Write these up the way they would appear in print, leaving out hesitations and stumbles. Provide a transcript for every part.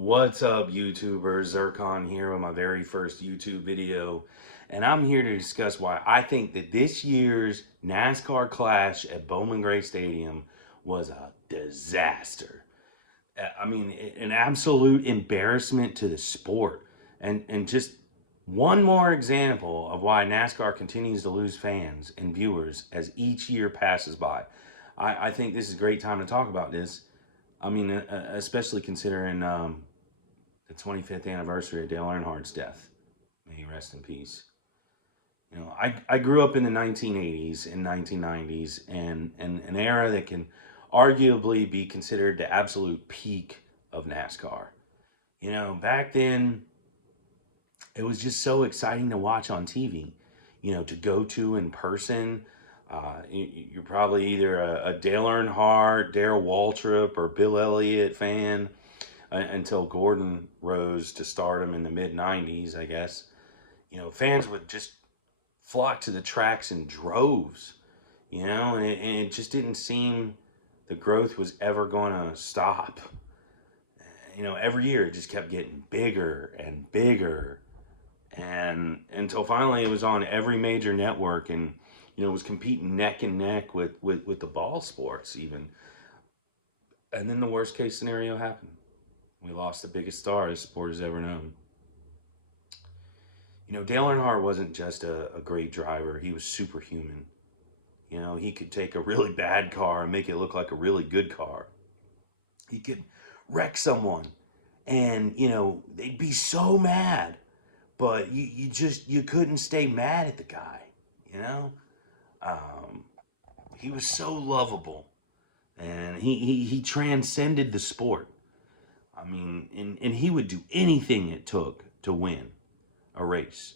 What's up, YouTubers? Zircon here with my very first YouTube video, and I'm here to discuss why I think that this year's NASCAR Clash at Bowman Gray Stadium was a disaster. I mean, an absolute embarrassment to the sport, and just one more example of why NASCAR continues to lose fans and viewers as each year passes by. I think this is a great time to talk about this. I mean, especially considering the 25th anniversary of Dale Earnhardt's death. May he rest in peace. You know, I grew up in the 1980s and 1990s, and an era that can arguably be considered the absolute peak of NASCAR. You know, back then, it was just so exciting to watch on TV, you know, to go to in person. You're probably either a Dale Earnhardt, Darrell Waltrip, or Bill Elliott fan until Gordon rose to stardom in the mid 90s, I guess. You know, fans would just flock to the tracks in droves, you know, and it just didn't seem the growth was ever going to stop. You know, every year it just kept getting bigger and bigger, and until finally it was on every major network, and you know, was competing neck and neck with the ball sports even. And then the worst case scenario happened. We lost the biggest star this sport has ever known. You know, Dale Earnhardt wasn't just a great driver. He was superhuman. You know, he could take a really bad car and make it look like a really good car. He could wreck someone and, you know, they'd be so mad. But you couldn't stay mad at the guy, you know? He was so lovable. And he transcended the sport. I mean, and he would do anything it took to win a race.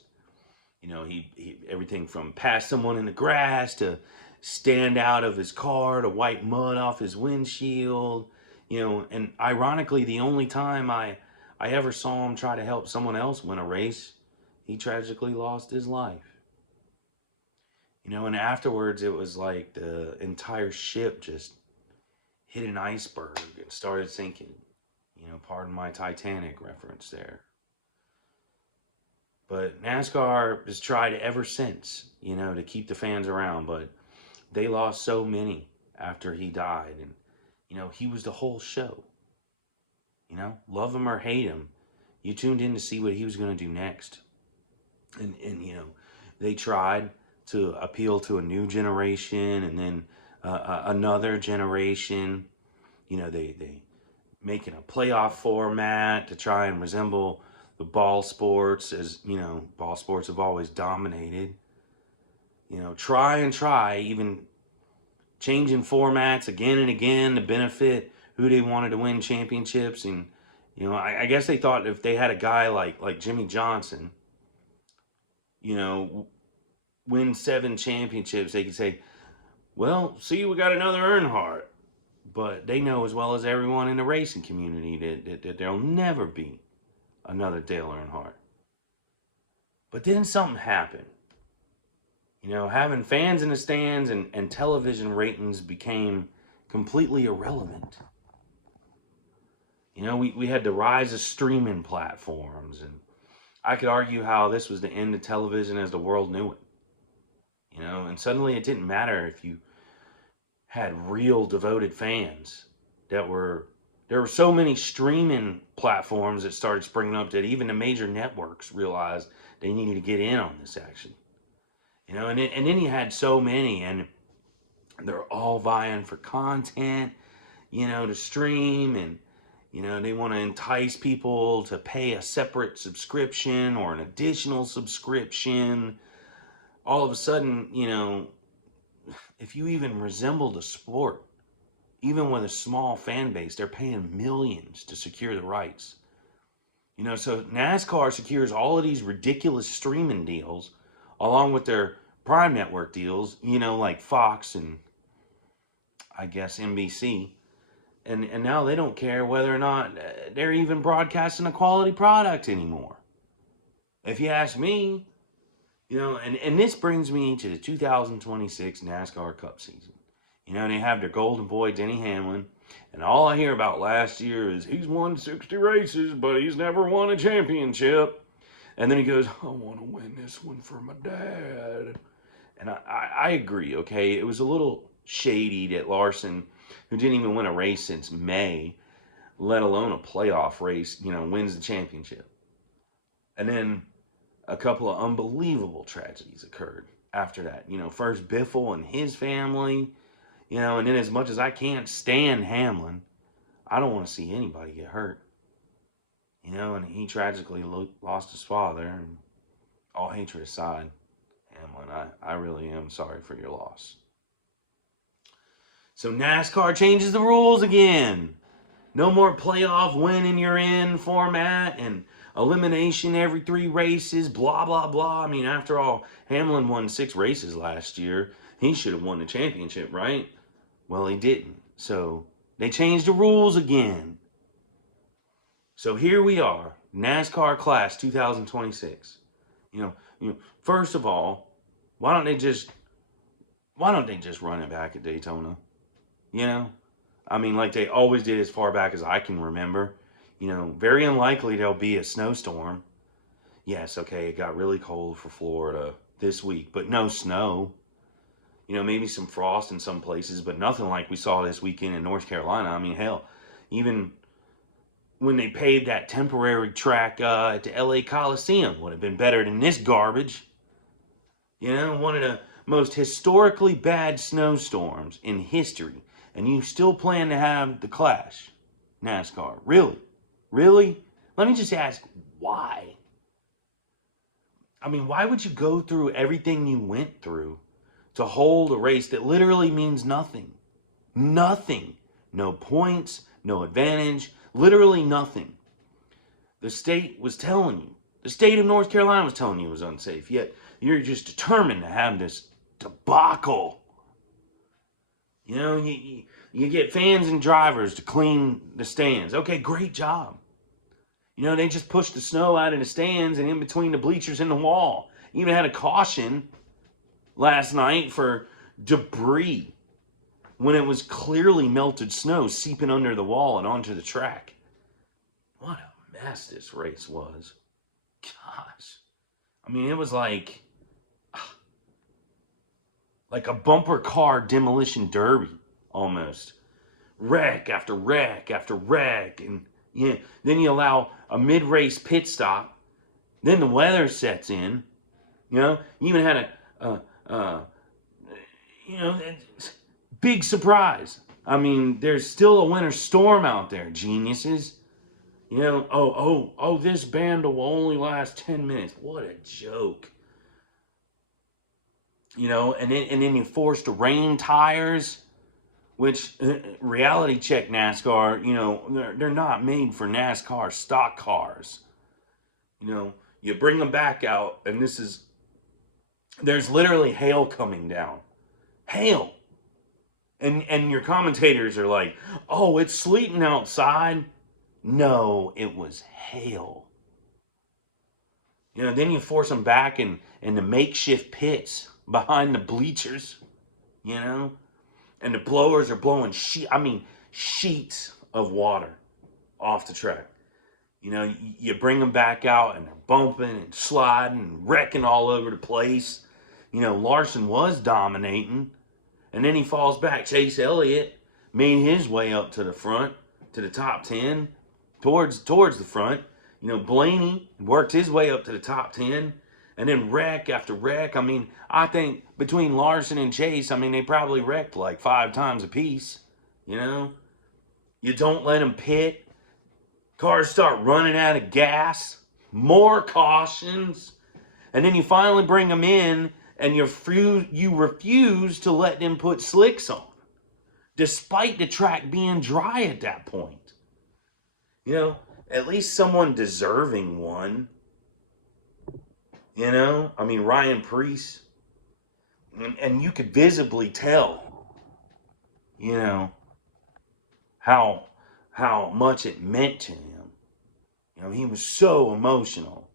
You know, he everything from pass someone in the grass to stand out of his car to wipe mud off his windshield. You know, and ironically, the only time I ever saw him try to help someone else win a race, he tragically lost his life. You know, and afterwards it was like the entire ship just hit an iceberg and started sinking. You know, pardon my Titanic reference there. But NASCAR has tried ever since, you know, to keep the fans around, but they lost so many after he died. And, you know, he was the whole show. You know, love him or hate him, you tuned in to see what he was going to do next. And you know, they tried to appeal to a new generation and then another generation. You know, they making a playoff format to try and resemble the ball sports, as you know, ball sports have always dominated. You know, try, even changing formats again and again to benefit who they wanted to win championships. And you know, I guess they thought if they had a guy like Jimmy Johnson, you know, win 7 championships, they could say, well, see, we got another Earnhardt. But they know as well as everyone in the racing community that there'll never be another Dale Earnhardt. But then something happened. You know, having fans in the stands and television ratings became completely irrelevant. You know, we had the rise of streaming platforms, and I could argue how this was the end of television as the world knew it. You know, and suddenly it didn't matter if you had real devoted fans. There were so many streaming platforms that started springing up that even the major networks realized they needed to get in on this action. You know, and then you had so many, and they're all vying for content, you know, to stream, and you know, they want to entice people to pay a separate subscription or an additional subscription. All of a sudden, you know, if you even resemble the sport, even with a small fan base, they're paying millions to secure the rights. You know, so NASCAR secures all of these ridiculous streaming deals along with their prime network deals, you know, like Fox and I guess NBC. And now they don't care whether or not they're even broadcasting a quality product anymore. If you ask me, you know, and this brings me to the 2026 NASCAR Cup season. You know, they have their golden boy, Denny Hamlin. And all I hear about last year is he's won 60 races, but he's never won a championship. And then he goes, I want to win this one for my dad. And I agree, okay? It was a little shady that Larson, who didn't even win a race since May, let alone a playoff race, wins the championship. And then a couple of unbelievable tragedies occurred after that. First Biffle and his family, and then as much as I can't stand Hamlin, I don't want to see anybody get hurt. And he tragically lost his father, and all hatred aside, Hamlin, I really am sorry for your loss. So NASCAR changes the rules again. No more playoff win and you're in format and elimination every 3 races, blah, blah, blah. I mean, after all, Hamlin won 6 races last year. He should have won the championship, right? Well, he didn't. So they changed the rules again. So here we are, NASCAR Clash 2026. First of all, why don't they just run it back at Daytona? I mean, like they always did as far back as I can remember. Very unlikely there'll be a snowstorm. Yes, okay, it got really cold for Florida this week, but no snow. Maybe some frost in some places, but nothing like we saw this weekend in North Carolina. I mean, hell, even when they paved that temporary track at the LA Coliseum, would have been better than this garbage. One of the most historically bad snowstorms in history, and you still plan to have the Clash, NASCAR. Really? Really? Let me just ask, why? I mean, why would you go through everything you went through to hold a race that literally means nothing? Nothing. No points, no advantage, literally nothing. The state was telling you. The state of North Carolina was telling you it was unsafe, yet you're just determined to have this debacle. You get fans and drivers to clean the stands. Okay, great job. They just pushed the snow out of the stands and in between the bleachers and the wall. Even had a caution last night for debris when it was clearly melted snow seeping under the wall and onto the track. What a mess this race was. Gosh. I mean, it was like a bumper car demolition derby almost. Wreck after wreck after wreck. And then you allow a mid-race pit stop. Then the weather sets in. You even had big surprise. I mean, there's still a winter storm out there, geniuses. This band will only last 10 minutes. What a joke. And then you forced rain tires, which reality check NASCAR, they're not made for NASCAR stock cars. You bring them back out, and there's literally hail coming down. Hail. And your commentators are like, oh, it's sleeting outside. No, it was hail. Then you force them back in the makeshift pits behind the bleachers, and the blowers are blowing sheets of water off the track. You bring them back out and they're bumping and sliding and wrecking all over the place. Larson was dominating, and then he falls back. Chase Elliott made his way up to the front, to the top 10, towards the front. Blaney worked his way up to the top 10, and then wreck after wreck. I mean, I think between Larson and Chase, they probably wrecked like 5 times apiece. You don't let them pit. Cars start running out of gas. More cautions. And then you finally bring them in, and you refuse to let them put slicks on, despite the track being dry at that point. At least someone deserving one. Ryan Preece. And you could visibly tell, how much it meant to him. He was so emotional.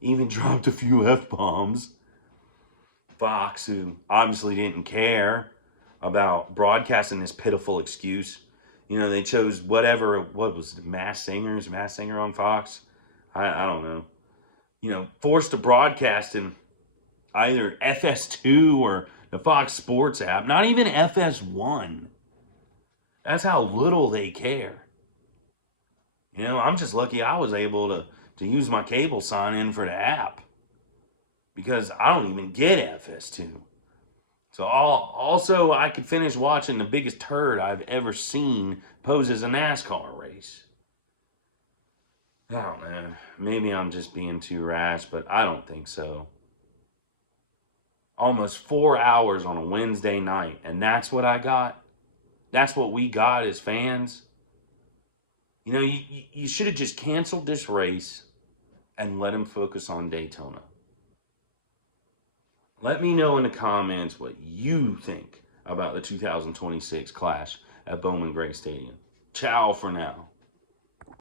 Even dropped a few F-bombs. Fox, who obviously didn't care about broadcasting this pitiful excuse, You know, they chose whatever, what was it, Mass Singer on Fox? I don't know. You know, forced to broadcast in either FS2 or the Fox Sports app, not even FS1. That's how little they care. You know, I'm just lucky I was able to use my cable sign in for the app because I don't even get FS2. So also I could finish watching the biggest turd I've ever seen pose as a NASCAR race. I don't know. Maybe I'm just being too rash, but I don't think so. Almost 4 hours on a Wednesday night, and that's what I got. That's what we got as fans. You know, you should have just canceled this race and let him focus on Daytona. Let me know in the comments what you think about the 2026 Clash at Bowman Gray Stadium. Ciao for now.